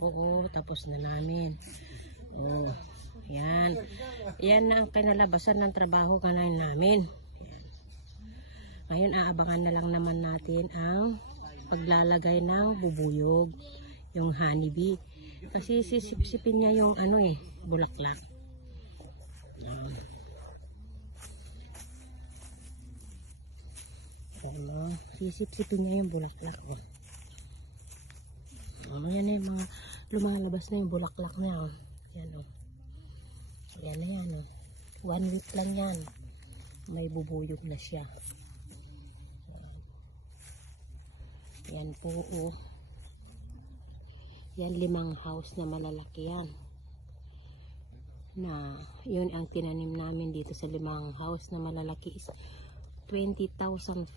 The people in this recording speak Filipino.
Oo, tapos na namin. Oh, yan. Yan ang kinalabasan ng trabaho kanain namin. Ngayon, aabangan na lang naman natin ang paglalagay ng bubuyog, yung honeybee. Kasi sisip-sipin niya yung bulaklak. Sisip-sipin niya yung bulaklak. Yan na yung mga lumalabas na yung bulaklak niya. Yan o. Yan na yan o. 1 week lang yan. May bubuyog na siya. Yan po o. Yan 5 house na malalaki yan. Na yun ang tinanim namin dito sa 5 house na malalaki is 20,500.